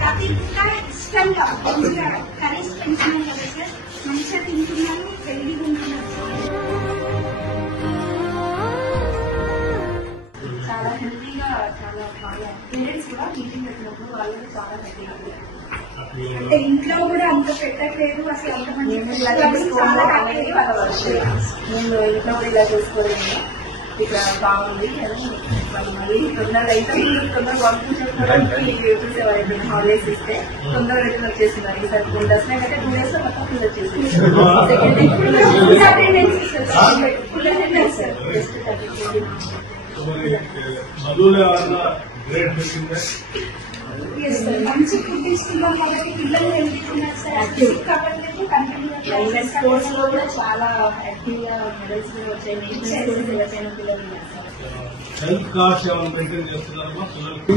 ప్రతి ఇష్టంగా మంచిగా కరెక్ట్ పెంచినాం కదా సార్, మంచిగా తింటున్నాను, హెల్దీగా ఉంటున్నాను. చాలా హెల్దీగా, చాలా బాగా పేరెంట్స్ కూడా మీటింగ్ పెట్టినప్పుడు వాళ్ళు చాలా హ్యాపీగా అంటే ఇంట్లో కూడా అంత పెట్టట్లేదు అసలు. అంత మంది మేము ఇంట్లో కూడా ఇలా చేసుకోలేదు, ఇక్కడ బాగుంది అని వాళ్ళు మళ్ళీ తొందరగా అయితే తొందరగా పంపించడానికి చూసేవారు. హాలిడేస్ ఇస్తే తొందరగా రిటర్న్ వచ్చేస్తున్నారు. ఈసారి దర్శనం అయితే 2 days లో మొత్తం ఫుల్ వచ్చేసింది. మంచి ఫుడ్ ఇస్తున్నాం కాబట్టి పిల్లలు వెళ్తున్నారు సార్. స్పోర్ట్స్ లో కూడా చాలా యాక్టివ్ గా మెడల్స్ కూడా వచ్చాయి. నేషనల్ సెలెక్ట్ అయిన పిల్లలు ఉన్నారు సార్. హెల్త్ కార్డ్స్ ఏమైనా మెయింటైన్ చేస్తున్నారమ్మా పిల్లలకి?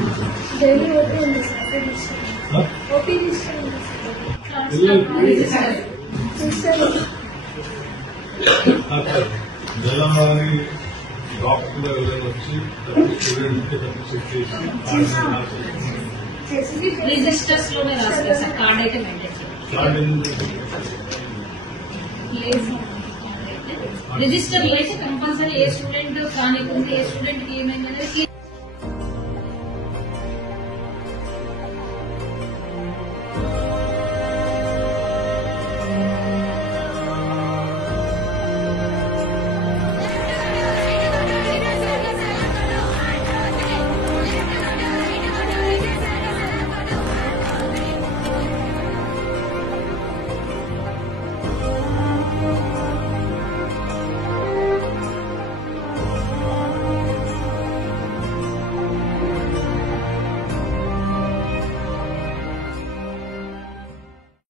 డైలీ ఓపీ ఉంది సార్. ఓపీ నెలవారీ డాక్టర్ వచ్చి స్టూడెంట్ చెక్ చేసి రిజిస్టర్స్ లోనే రాస్తారు సార్. కార్డ్ అయితే మెయింటైన్ రిజిస్టర్ లో అయితే కంపల్సరీ ఏ స్టూడెంట్ కానీ ఏ స్టూడెంట్ కి ఏమైందనేది